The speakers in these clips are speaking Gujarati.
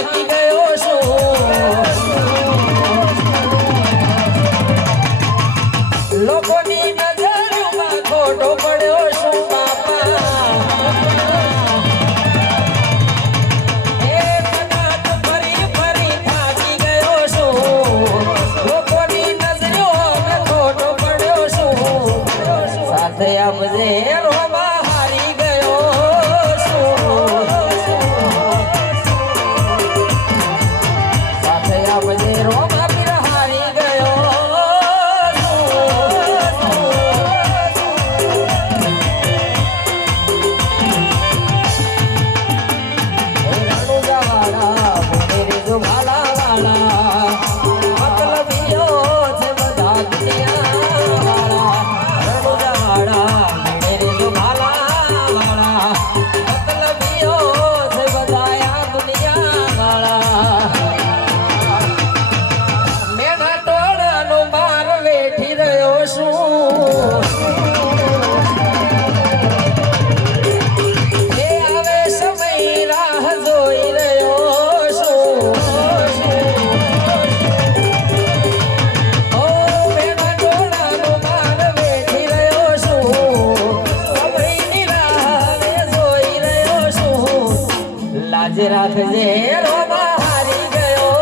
થાકી ગયો છું લોકોની નજરમાં ખોટો પડ્યો છું બાપા એ કદાચ ફરી ફરી થાકી ગયો છું લોકોની નજરોમાં ખોટો પડ્યો છું સાથે આપજે રોમા હારી ગયો સાથે આપજે રોમા પીર હારી ગયો રાખજે રોમા હારી ગયો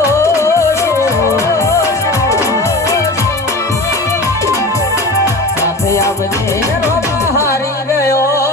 સાથે આવજે રોમા હારી ગયો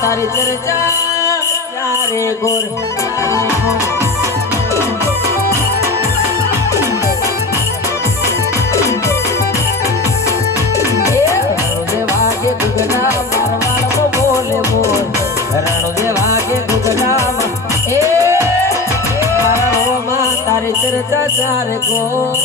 તારી ચર્ચા ચારે ગોર વાગે દુગના મારવાડ બોલે મોર રણો દે વાગે દુગના એ મારવામાં તારી ચર્ચા ચારે ગોર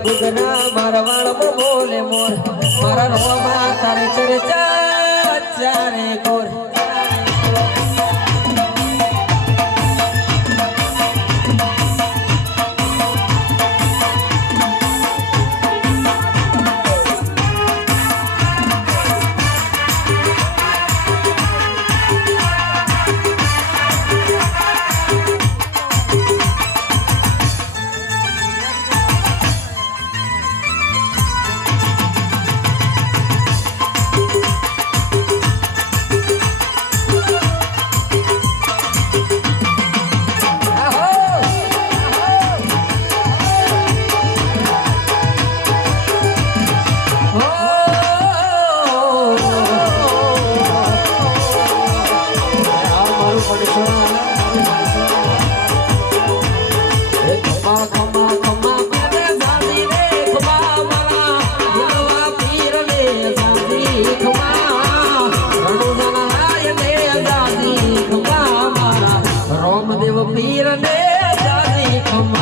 ગુગના મારવાડ બોલે મોર મારા રોમા તારી ચર્ચા ચારે ગોર પીર ને જાજી ખમા